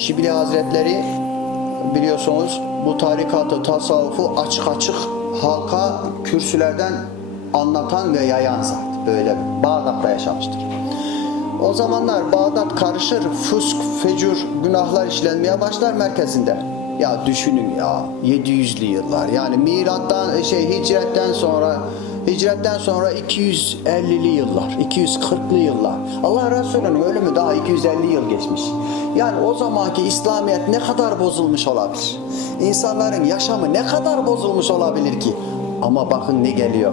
Şibli Hazretleri biliyorsunuz bu tarikatı, tasavvufu açık açık halka kürsülerden anlatan ve yayan zat. Böyle Bağdat'ta yaşamıştır. O zamanlar Bağdat karışır, fısk, fecur, günahlar işlenmeye başlar merkezinde. Ya düşünün ya 700'lü yıllar yani milattan şey hicretten sonra hicretten sonra 250'li yıllar, 240'lı yıllar. Allah Resulü'nün ölümü daha 250 yıl geçmiş. Yani o zamanki İslamiyet ne kadar bozulmuş olabilir? İnsanların yaşamı ne kadar bozulmuş olabilir ki? Ama bakın ne geliyor.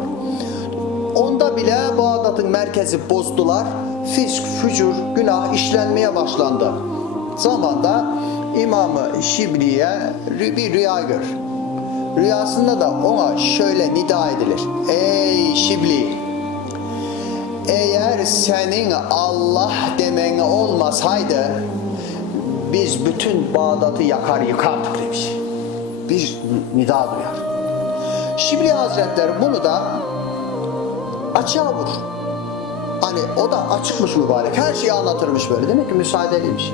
Onda bile Bağdat'ın merkezi bozdular. Fisk, fücur, günah işlenmeye başlandı. Zamanda İmamı Şibli'ye rü- bir rüya gör. Rüyasında da ona şöyle nida edilir. Ey Şibli! Eğer senin Allah demen olmasaydı biz bütün Bağdat'ı yakar yıkardık demiş. Bir nida duyar. Şibli Hazretleri bunu da açığa vurur. Hani o da açıkmış mübarek. Her şeyi anlatırmış böyle. Demek ki müsaadeliymiş.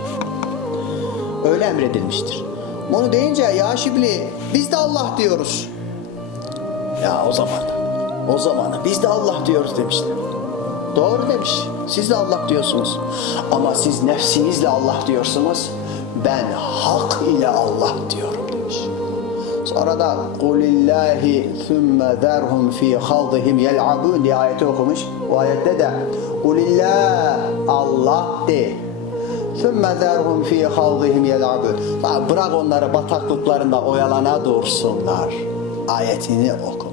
Öyle emredilmiştir. Bunu deyince ya Şibli biz de Allah diyoruz. Ya o zaman o zamanı biz de Allah diyoruz demişler. Doğru demiş. Siz de Allah diyorsunuz. Ama siz nefsinizle Allah diyorsunuz. Ben hak ile Allah diyorum demiş. Sonra da kulillahi thumme zerhum fi haldihim yel'abun diye ayeti okumuş. O ayette de kulillah Allah de. Thumme zerhum fi haldihim yel'abun. Bırak onları bataklıklarında oyalana dursunlar. Ayetini oku.